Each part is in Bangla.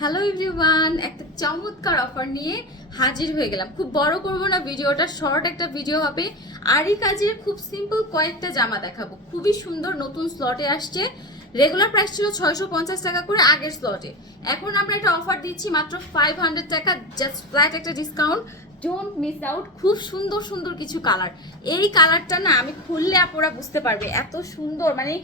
হ্যালো এভরিওয়ান একটা চমৎকার অফার নিয়ে হাজির হয়ে গেলাম। খুব বড় করব না, ভিডিওটা শর্ট একটা ভিডিও হবে। আরই কাজের খুব সিম্পল কয়েকটা জামা দেখাবো। খুবই সুন্দর নতুন স্লটে আসছে। রেগুলার প্রাইস ছিল ছয়শো পঞ্চাশ টাকা করে আগের স্লটে এখন আমরা একটা অফার দিচ্ছি মাত্র ফাইভ হান্ড্রেড টাকা জাস্ট ফ্ল্যাট একটা ডিসকাউন্ট ডোন্ট মিস আউট খুব সুন্দর সুন্দর কিছু কালার এই কালারটা না আমি খুললে আপনারা বুঝতে পারবে, এত সুন্দর। মানে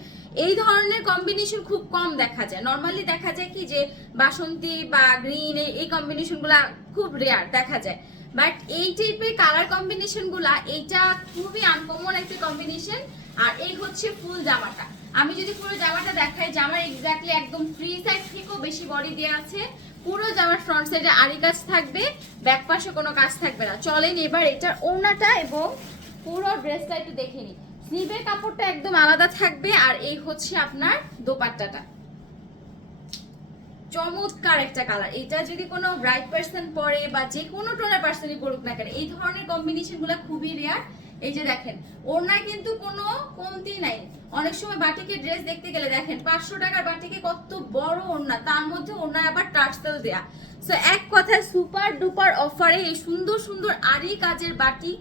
এই ধরনের কম্বিনেশন খুব কম দেখা যায়। নর্মালি দেখা যায় কি যে বাসন্তী বা গ্রিন এই কম্বিনেশনগুলো খুব রেয়ার দেখা যায়। বাট এই টাইপের কালার কম্বিনেশনগুলা এইটা খুবই আনকমন একটা কম্বিনেশন আর এই হচ্ছে ফুল জামাটা। আমি যদি পুরো জামাটা দেখাই জামার এক্স্যাক্টলি একদম ফ্রি সাইড থেকেও বেশি বডি দেওয়া আছে। পুরো জামার ফ্রন্ট সাইডে আড়ি কাজ থাকবে ব্যাক পাশে কোনো কাজ থাকবে না। চলেন এবার এটার ওড়নাটা এবং পুরো ড্রেসটা একটু দেখে নিই। স্লিভের কাপড়টা একদম আলাদা থাকবে, আর এই হচ্ছে আপনার দোপাট্টাটা। চমৎকার একটা কালার এটা যদি কোনো ব্রাইট পার্সন পরে বা যে কোনো টোনার পার্সনই পড়ুক না কেন, এই ধরনের কম্বিনেশনগুলো খুবই রেয়ার এই যে দেখেন ওড়নায় কিন্তু কোনো কমতি নাই। অনেক সময় বাটিকে ড্রেস দেখতে গেলে দেখেন পাঁচশো টাকার বাটিকে কত বড় ওড়না তার মধ্যে ওড়নায় আবার টার্সেল দেয়া। সো এক কথায় সুপার ডুপার অফারে এই সুন্দর সুন্দর আরি কাজের বাটি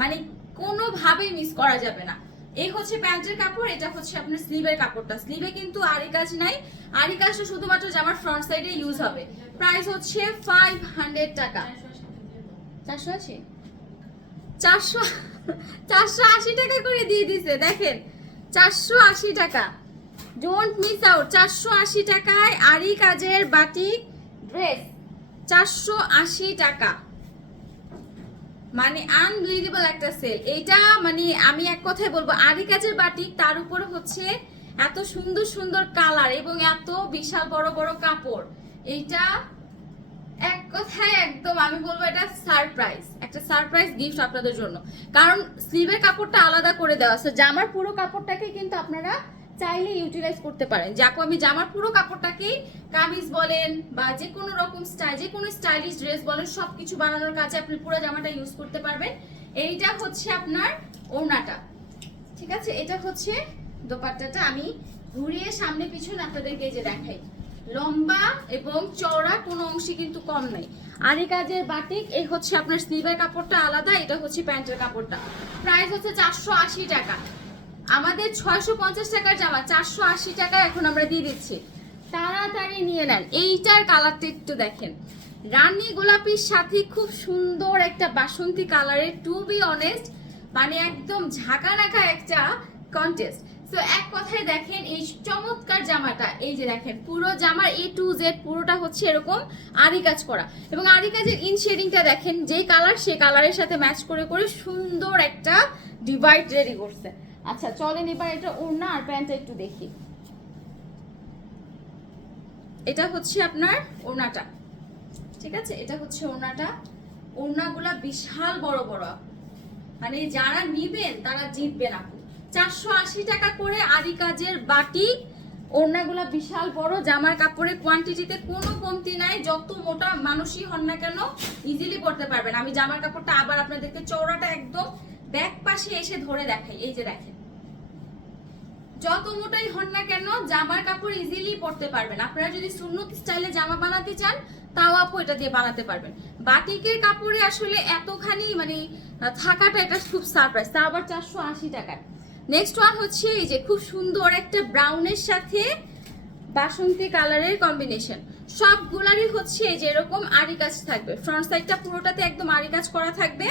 মানে কোনোভাবেই মিস করা যাবে না। এই হচ্ছে প্যান্টের কাপড় এটা হচ্ছে আপনার স্লিভের কাপড়টা। স্লিভে কিন্তু আরি কাজ নাই আরি কাজটা শুধুমাত্র জামার ফ্রন্ট সাইডে ইউজ হবে। প্রাইস হচ্ছে ফাইভ হান্ড্রেড টাকা। চারশো আশি। চারশো চারশো আশি টাকা করে দিয়ে দিছে, দেখেন। চারশো আশি টাকা। ডোন্ট মিস আউট চারশো আশি টাকায় আরি কাজের বাটিক ড্রেস চারশো আশি টাকা। মানে আনবিলিভেবল একটা সেল এটা মানে আমি এক কথায় বলব, আরি কাজের বাটিক তার উপরে হচ্ছে এত সুন্দর সুন্দর কালার এবং এত বিশাল বড় বড় কাপড়। এইটা কথায় একদম আমি বলব এটা সারপ্রাইজ একটা সারপ্রাইজ গিফট আপনাদের জন্য। কারণ স্লিভের কাপড়টা আলাদা করে দেওয়া আছে। জামার পুরো কাপড়টাকে কিন্তু আপনারা চাইলে ইউটিলাইজ করতে পারেন। যাকো আমি জামার পুরো কাপড়টাকেই কামিজ বলেন বা যে কোনো রকম স্টাইল যে কোনো স্টাইলিশ ড্রেস বলেন সব কিছু বানানোর কাজে আপনি পুরো জামাটা ইউজ করতে পারবেন। এইটা হচ্ছে আপনার ওড়নাটা। ঠিক আছে? এটা হচ্ছে দোপাট্টাটা। আমি ঘুরিয়ে সামনে পিছনে আপনাদেরকে যে দেখাই। লম্বা এবং চওড়া, কোনো অংশে কিন্তু কম নাই। আর কাজের বাটিক, এই হচ্ছে আপনার স্লিভের কাপড়টা আলাদা, এটা হচ্ছে প্যান্টের কাপড়টা। প্রাইস হচ্ছে চারশো আশি টাকা। আমাদের ছয়শো পঞ্চাশ টাকার জামা, চারশো আশি টাকা এখন আমরা দিয়ে দিচ্ছি। তাড়াতাড়ি নিয়ে নেন, এইটার কালারটা একটু দেখেন। রানী গোলাপির সাথে খুব সুন্দর একটা বাসন্তী কালারের টু বি অনেস্ট মানে একদম ঝাঁকা রাখা একটা কন্টেস্ট তো এক কথায় দেখেন এই চমৎকার জামাটা, এই যে দেখেন, পুরো জামার এ টু জেড পুরোটা হচ্ছে এরকম আরি কাজ করা। এবং আরি কাজের ইন শেডিংটা দেখেন যেই কালার সেই কালারের সাথে ম্যাচ করে করে সুন্দর একটা ডিভাইড রেডি করছে। আচ্ছা চলেন এবার এটা ওড়না আর প্যান্টটা একটু দেখি। এটা হচ্ছে আপনার ওড়নাটা। ঠিক আছে? এটা হচ্ছে ওড়নাটা। ওড়নাগুলা বিশাল বড় বড়। মানে যারা নিবেন, তারা জিতবেন আপু চারশো আশি টাকা করে আরি কাজের বাটি। ওড়নাগুলা বিশাল বড়, জামার কাপড়ের কোয়ান্টিটিতে কোনো কমতি নাই, যত মোটা মানুষই হন না কেন ইজিলি পড়তে পারবেন। আমি জামার কাপড়টা আবার আপনাদেরকে চওড়াটা একদম ব্যাক পাশে এসে ধরে দেখাই, এই যে দেখেন। যত মোটাই হন না কেন, জামার কাপড় ইজিলি পরতে পারবেন। আপনারা যদি সুন্নত স্টাইলে জামা বানাতে চান, তাও আপু এটা দিয়ে বানাতে পারবেন। বাটিকের কাপড়ে আসলে এতখানি মানে থাকাটা এটা খুব সারপ্রাইজ তা আবার চারশো আশি টাকায়। নেক্সট ওয়ান হচ্ছে এই যে খুব সুন্দর একটা ব্রাউনের সাথে বাসন্তী কালারের কম্বিনেশন সবগুলারই হচ্ছে এই যে এরকম আরি কাজ থাকবে। ফ্রন্ট সাইডটা পুরোটাতে একদম আরি কাজ করা থাকবে।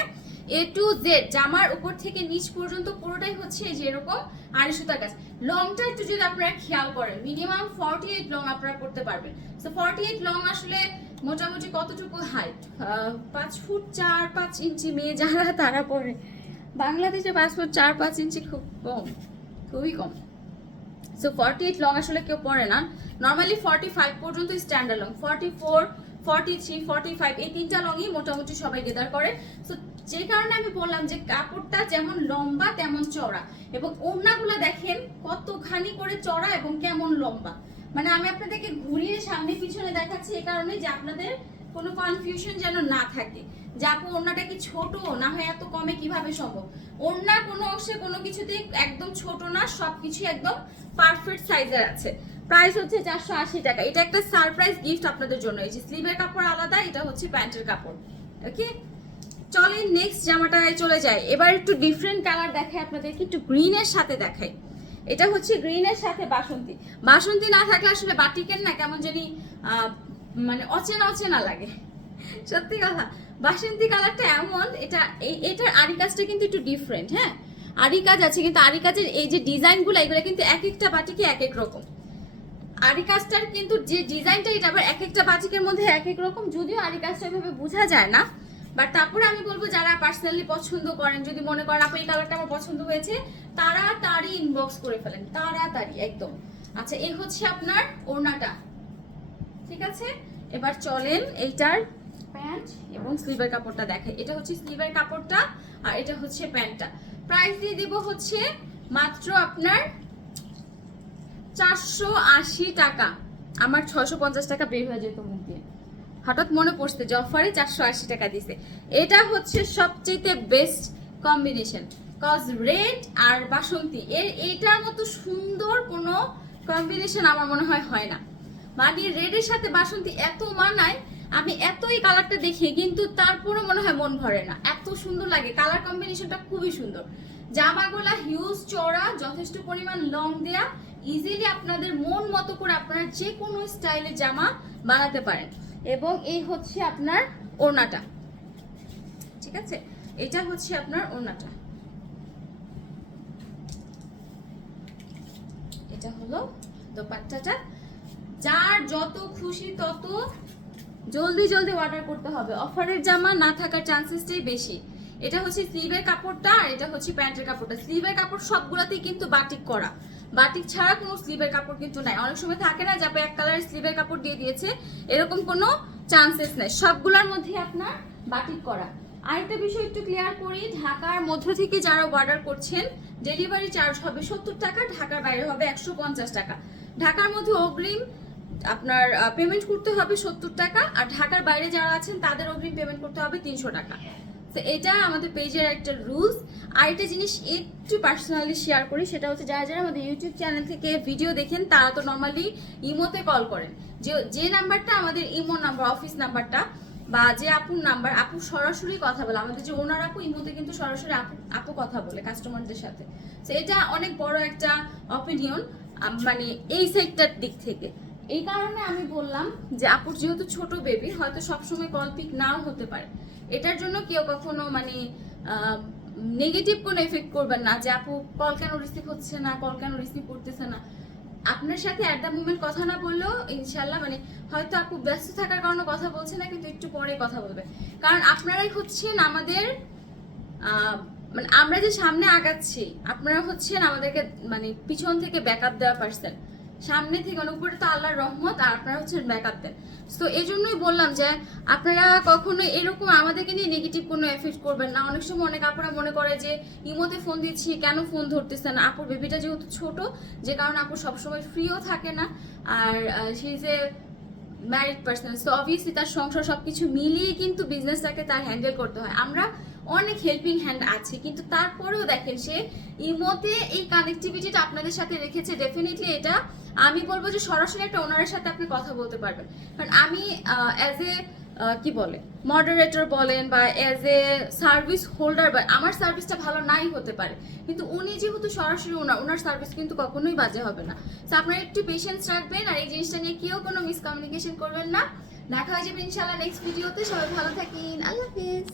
এ টু জেড জামার উপর থেকে নিচ পর্যন্ত পুরোটাই হচ্ছে এই যে এরকম আড়ি সুতার কাজ লংটা একটু যদি আপনারা খেয়াল করেন মিনিমাম ফর্টি এইট লং আপনারা করতে পারবেন। তো ফর্টি এইট লং আসলে মোটামুটি কতটুকু হাইট পাঁচ ফুট চার, পাঁচ ইঞ্চি মেয়ে যারা, তারা পরে বাংলাদেশে ফুট চার পাঁচ ইঞ্চি খুব কম, খুবই কম। সো ফর্টি এইট লং আসলে কেউ পরে না। নর্মালি ফর্টি ফাইভ পর্যন্ত standard long forty four forty three forty five এই তিনটা লংই মোটামুটি সবাই গেদার করে। সো যে কারণে আমি বললাম যে কাপড়টা যেমন লম্বা, তেমন চড়া এবং ওড়নাগুলো দেখেন কতখানি করে চড়া এবং কেমন লম্বা। মানে আমি আপনাদেরকে ঘুরিয়ে সামনে পিছনে দেখাচ্ছি এই কারণে যে আপনাদের কোনো কনফিউশন যেন না থাকে। যে আপু কি ছোট? না হয় এত কমে কীভাবে সম্ভব? ওড়না কোনো অংশে কোনো কিছুতেই একদম ছোট না সবকিছু একদম পারফেক্ট সাইজের আছে। প্রাইস হচ্ছে চারশো আশি টাকা। এটা একটা সারপ্রাইজ গিফট আপনাদের জন্য। এই যে স্লিভের কাপড় আলাদা, এটা হচ্ছে প্যান্টের কাপড়। ওকে চলে নেক্সট জামাটায় চলে যাই। এবার একটু ডিফারেন্ট কালার দেখাই আপনাদেরকে, একটু গ্রিনের সাথে দেখাই। এটা হচ্ছে গ্রিনের সাথে বাসন্তী। বাসন্তী না থাকলে আসলে বাটিকের না কেমন জানি মানে অচেনা অচেনা লাগে। সত্যি কথা। বাসন্তী কালারটা এমন, এটা এটার আরি কাজটা কিন্তু একটু ডিফারেন্ট হ্যাঁ? আরি কাজ আছে, কিন্তু আরি কাজের এই যে ডিজাইনগুলো, এগুলো কিন্তু এক একটা বাটিকে এক এক রকম। আরি কাজটার কিন্তু যে ডিজাইনটা, এটা আবার এক একটা বাটিকের মধ্যে এক এক রকম। যদিও আরি কাজটা এভাবে বোঝা যায় না বাট তারপরে আমি বলব, যারা পার্সোনালি পছন্দ করেন, যদি মনে করেন আপনি এই কালারটা আমার পছন্দ হয়েছে, তাড়াতাড়ি ইনবক্স করে ফেলেন। তাড়াতাড়ি, একদম। আচ্ছা এই হচ্ছে আপনার ওড়নাটা। ঠিক আছে? এবার চলেন এইটার প্যান্ট এবং স্লিভের কাপড়টা দেখে। এটা হচ্ছে স্লিভের কাপড়টা আর এটা হচ্ছে প্যান্টটা। প্রাইস দিয়ে দিব হচ্ছে মাত্র আপনার চারশো আশি টাকা। আমার ছশো পঞ্চাশ টাকা বের হয়ে যেত মুখ দিয়ে। হঠাৎ মনে পড়ছে জফারে চারশো আশি টাকা দিছে। এটা হচ্ছে সবচেয়ে বেস্ট কম্বিনেশন। কজ রেড আর বাসন্তী। এর এইটার মতো সুন্দর কোনো কম্বিনেশন আমার মনে হয় হয় না। মানে রেডের সাথে বাসন্তী এত মানায়, আমি এতই কালারটা দেখি, কিন্তু তারপরে মনে হয় মন ভরে না। এত সুন্দর লাগে কালার কম্বিনেশনটা খুবই সুন্দর। জামাগুলা হিউজ চড়া যথেষ্ট পরিমাণ লং দেয়া ইজিলি আপনাদের মন মতো করে আপনারা যে কোনো স্টাইলে জামা বানাতে পারেন। এবং এই হচ্ছে আপনার ওড়নাটা। ঠিক আছে? এটা হচ্ছে আপনার ওড়নাটা। এটা হলো দোপাট্টাটা। যার যত খুশি তত জলদি জলদি অর্ডার করতে হবে। অফারের জামা না থাকার চান্সেসটাই বেশি। এটা হচ্ছে স্লিভের কাপড়টা আর এটা হচ্ছে প্যান্টের কাপড়টা। স্লিভের কাপড় সবগুলোতেই কিন্তু বাটিক করা। বাটিক ছাড়া কোনো স্লিভের কাপড় কিন্তু নাই। অনেক সময় থাকে না যাবে এক কালারের স্লিভের কাপড় দিয়ে দিয়েছে, এরকম কোনো চান্সেস নেই। সবগুলোর মধ্যে আপনার বাটিক করা। আরেকটা বিষয় একটু ক্লিয়ার করি, ঢাকার মধ্য থেকে যারা অর্ডার করছেন ডেলিভারি চার্জ হবে সত্তর টাকা, ঢাকার বাইরে হবে একশো পঞ্চাশ টাকা। ঢাকার মধ্যে অগ্রিম আপনার পেমেন্ট করতে হবে সত্তর টাকা আর ঢাকার বাইরে যারা আছেন তাদের অগ্রিম পেমেন্ট করতে হবে তিনশো টাকা। তো এটা আমাদের পেজের একটা রুলস আর একটা জিনিস একটু পার্সোনালি শেয়ার করি, সেটা হচ্ছে যারা যারা আমাদের ইউটিউব চ্যানেল থেকে ভিডিও দেখেন, তারা তো নর্মালি ইমোতে কল করেন। যে যে নাম্বারটা আমাদের ইমো নাম্বার অফিস নাম্বারটা বা যে আপুর নাম্বার আপু সরাসরি কথা বলে, আমাদের যে ওনার আপু, ইমোতে কিন্তু সরাসরি আপু আপু কথা বলে কাস্টমারদের সাথে। তো এটা অনেক বড় একটা অপিনিয়ন মানে এই সাইডটার দিক থেকে। এই কারণে আমি বললাম যে আপুর যেহেতু ছোট বেবি হয়তো সবসময় কল পিক নাও হতে পারে। এটার জন্য কেউ কখনো মানে নেগেটিভ কোনো এফেক্ট করবেন না যে আপু কল কেন রিসিভ হচ্ছে না কল কেন রিসিভ করতেছে না। আপনার সাথে অ্যাট দ্য মুমেন্ট কথা না বললেও ইনশাল্লাহ মানে হয়তো আপু ব্যস্ত থাকার কারণে কথা বলছে না, কিন্তু একটু পরে কথা বলবে। কারণ আপনারাই হচ্ছেন আমাদের মানে আমরা যে সামনে আগাচ্ছি, আপনারা হচ্ছেন আমাদেরকে মানে পিছন থেকে ব্যাকআপ দেওয়া পারছেন সামনে থেকে উপরে তো আল্লাহর রহমত আর আপনারা হচ্ছেন ব্যাকআপ দেন তো এই জন্যই বললাম যে আপনারা কখনো এরকম আমাদেরকে নিয়ে নেগেটিভ কোনো এফেক্ট করবেন না। অনেক সময় অনেক আপুরা মনে করে যে, ইমোতে ফোন দিচ্ছি, কেন ফোন ধরতেছে না? আপুর বেবিটা যেহেতু ছোট, যে কারণে আপু সবসময় ফ্রিও থাকে না। আর সে যে ম্যারিড পার্সন সো অবভিয়াসলি তার সংসার সবকিছু মিলিয়ে কিন্তু বিজনেসটাকে তার হ্যান্ডেল করতে হয়। আমরা অনেক হেল্পিং হ্যান্ড আছে। কিন্তু তারপরেও দেখেন সে ইমোতে এই কানেক্টিভিটিটা আপনাদের সাথে রেখেছে ডেফিনেটলি এটা আমি বলব যে সরাসরি একটা ওনারের সাথে আপনি কথা বলতে পারবেন। কারণ আমি অ্যাজ এ কি বলে মডারেটর বলেন বা অ্যাজ এ সার্ভিস হোল্ডার বা আমার সার্ভিসটা ভালো নাই হতে পারে। কিন্তু উনি যেহেতু সরাসরি ওনার ওনার সার্ভিস কিন্তু কখনোই বাজে হবে না। তো আপনারা একটু পেশেন্স রাখবেন আর এই জিনিসটা নিয়ে কেউ কোনো মিসকমিউনিকেশন করবেন না। দেখা হয়ে যাবে ইনশাল্লাহ নেক্সট ভিডিওতে সবাই ভালো থাকেন। আল্লাহ হাফিজ।